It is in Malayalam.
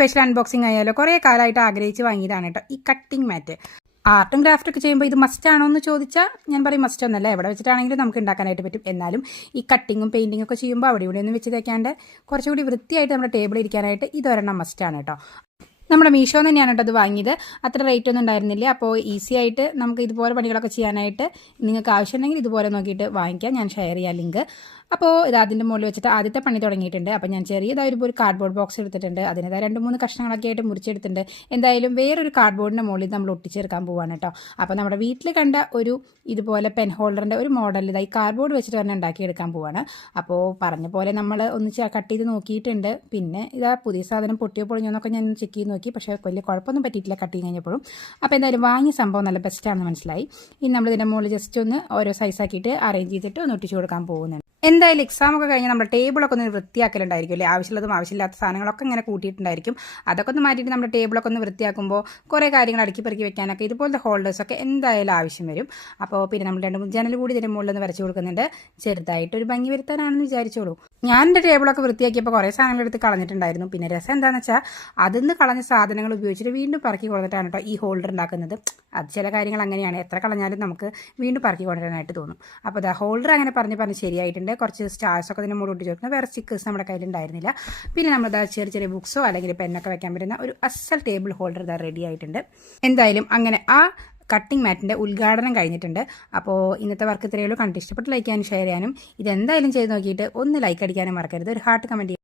സ്പെഷ്യൽ അൺബോക്സിംഗ് ആയാലോ. കുറേ കാലമായിട്ട് ആഗ്രഹിച്ച് വാങ്ങിയതാണ് കേട്ടോ ഈ കട്ടിംഗ് മാറ്റ്. ആർട്ടും ക്രാഫ്റ്റൊക്കെ ചെയ്യുമ്പോൾ ഇത് മസ്റ്റ് ആണോ എന്ന് ചോദിച്ചാൽ ഞാൻ പറയും മസ്റ്റ് ഒന്നല്ല. എവിടെ വെച്ചിട്ടാണെങ്കിലും നമുക്ക് ഉണ്ടാക്കാനായിട്ട് പറ്റും. എന്നാലും ഈ കട്ടിങ്ങും പെയിൻറ്റിങ്ങും ഒക്കെ ചെയ്യുമ്പോൾ അവിടെ ഇവിടെ ഒന്നും വെച്ച് തേക്കാണ്ട് കുറച്ചുകൂടി വൃത്തിയായിട്ട് നമ്മുടെ ടേബിളിൽ ഇരിക്കാനായിട്ട് ഇതൊരെണ്ണം മസ്റ്റാണ് കേട്ടോ. നമ്മുടെ മീഷോ തന്നെയാണ് കേട്ടോ അത് വാങ്ങിയത്. അത്ര റേറ്റ് ഒന്നും ഉണ്ടായിരുന്നില്ല. അപ്പോൾ ഈസി ആയിട്ട് നമുക്ക് ഇതുപോലെ പണികളൊക്കെ ചെയ്യാനായിട്ട് നിങ്ങൾക്ക് ആവശ്യമുണ്ടെങ്കിൽ ഇതുപോലെ നോക്കിയിട്ട് വാങ്ങിക്കാം. ഞാൻ ഷെയർ ചെയ്യാം ലിങ്ക്. അപ്പോൾ ഇത് അതിൻ്റെ മുകളിൽ വെച്ചിട്ട് ആദ്യത്തെ പണി തുടങ്ങിയിട്ടുണ്ട്. അപ്പോൾ ഞാൻ ചെറിയതായൊരു ഒരു കാർഡ്ബോർഡ് ബോക്സ് എടുത്തിട്ടുണ്ട്. അതിനേതായ 2-3 കഷ്ണങ്ങളൊക്കെ ആയിട്ട് മുറിച്ചെടുത്തിട്ടുണ്ട്. എന്തായാലും വേറൊരു കാർഡ്ബോർഡിൻ്റെ മുകളിൽ നമ്മൾ ഒട്ടിച്ചെടുക്കാൻ പോവാണ് കേട്ടോ. അപ്പോൾ നമ്മുടെ വീട്ടിൽ കണ്ട ഒരു ഇതുപോലെ പെൻ ഹോൾഡറിൻ്റെ ഒരു മോഡൽ ഇതായി കാർഡ്ബോർഡ് വെച്ചിട്ട് തന്നെ ഉണ്ടാക്കിയെടുക്കാൻ പോവാണ്. അപ്പോൾ പറഞ്ഞ പോലെ നമ്മൾ ഒന്ന് കട്ട് ചെയ്ത് നോക്കിയിട്ടുണ്ട്. പിന്നെ ഇതാ പുതിയ സാധനം പൊട്ടിയോ പൊളിഞ്ഞോന്നൊക്കെ ഞാൻ ചെക്ക് ചെയ്ത് നോക്കി. പക്ഷേ വലിയ കുഴപ്പമൊന്നും പറ്റിയിട്ടില്ല കട്ട് ചെയ്ത് കഴിഞ്ഞപ്പോഴും. അപ്പോൾ എന്തായാലും വാങ്ങിയ സംഭവം നല്ല ബെസ്റ്റാണെന്ന് മനസ്സിലായി. ഇനി നമ്മളിതിൻ്റെ മുകളിൽ ജസ്റ്റ് ഒന്ന് ഓരോ സൈസാക്കിയിട്ട് അറേഞ്ച് ചെയ്തിട്ട് ഒന്ന് ഒട്ടിച്ചു കൊടുക്കാൻ പോകുന്നുണ്ട്. എന്തായാലും എക്സാമൊക്കെ കഴിഞ്ഞ് നമ്മുടെ ടേബിളൊക്കെ ഒന്ന് വൃത്തിയാക്കലുണ്ടായിരിക്കും അല്ലേ. ആവശ്യമുള്ളതും ആവശ്യമില്ലാത്ത സാധനങ്ങളൊക്കെ ഇങ്ങനെ കൂട്ടിയിട്ടുണ്ടായിരിക്കും. അതൊക്കെ ഒന്ന് മാറ്റിയിട്ട് നമ്മുടെ ടേബിളൊക്കെ ഒന്ന് വൃത്തിയാക്കുമ്പോൾ കുറേ കാര്യങ്ങൾ അടുക്കി പെറുക്കി വെക്കാനൊക്കെ ഇതുപോലത്തെ ഹോൾഡേഴ്സൊക്കെ എന്തായാലും ആവശ്യം വരും. അപ്പോൾ പിന്നെ നമ്മൾ 2-3 ജനൽ കൂടി ഇതിൻ്റെ മുകളിൽ ഒന്ന് വരച്ച് കൊടുക്കുന്നുണ്ട്. ചെറുതായിട്ടൊരു ഭംഗി വരുത്താനാണെന്ന് വിചാരിച്ചോളൂ. ഞാൻ എൻ്റെ ടേബിളൊക്കെ വൃത്തിയാക്കിയപ്പോൾ കുറേ സാധനങ്ങൾ എടുത്ത് കളഞ്ഞിട്ടുണ്ടായിരുന്നു. പിന്നെ രസം എന്താണെന്ന് വെച്ചാൽ അതിന്ന് കളഞ്ഞ സാധനങ്ങൾ ഉപയോഗിച്ചിട്ട് വീണ്ടും പറക്കി കൊടുത്തിട്ടാണ് കേട്ടോ ഈ ഹോൾഡർ ഉണ്ടാക്കുന്നത്. അത് ചില കാര്യങ്ങൾ അങ്ങനെയാണ്. എത്ര കളഞ്ഞാലും നമുക്ക് വീണ്ടും പറക്കി കൊണ്ടുവരാനായിട്ട് തോന്നും. അപ്പോൾ ആ ഹോൾഡർ അങ്ങനെ പറഞ്ഞ് ശരിയായിട്ടുണ്ട്. കുറച്ച് സ്റ്റാർസൊക്കെ ഇതിൻ്റെ മുകളിൽ ഒട്ടിച്ച് കൊടുക്കുന്നത്. വേറെ സ്റ്റിക്കേഴ്സ് നമ്മുടെ കയ്യിലുണ്ടായിരുന്നില്ല. പിന്നെ നമ്മൾ ചെറിയ ബുക്സോ അല്ലെങ്കിൽ പെന്നൊക്കെ വെക്കാൻ പറ്റുന്ന ഒരു അസൽ ടേബിൾ ഹോൾഡർ ഇതാ റെഡി ആയിട്ടുണ്ട്. എന്തായാലും അങ്ങനെ ആ കട്ടിംഗ് മാറ്റിൻ്റെ ഉദ്ഘാടനം കഴിഞ്ഞിട്ടുണ്ട്. അപ്പോൾ ഇന്നത്തെ വർക്ക് ഇത്രയേ ഉള്ളൂ. കണ്ടിട്ട് ഇഷ്ടപ്പെട്ട് ലൈക്ക് ചെയ്യാനും ഷെയർ ചെയ്യാനും ഇതെന്തായാലും ചെയ്ത് നോക്കിയിട്ട് ഒന്ന് ലൈക്ക് അടിക്കാനും മറക്കരുത്. ഒരു ഹാർട്ട് കമൻറ്റ്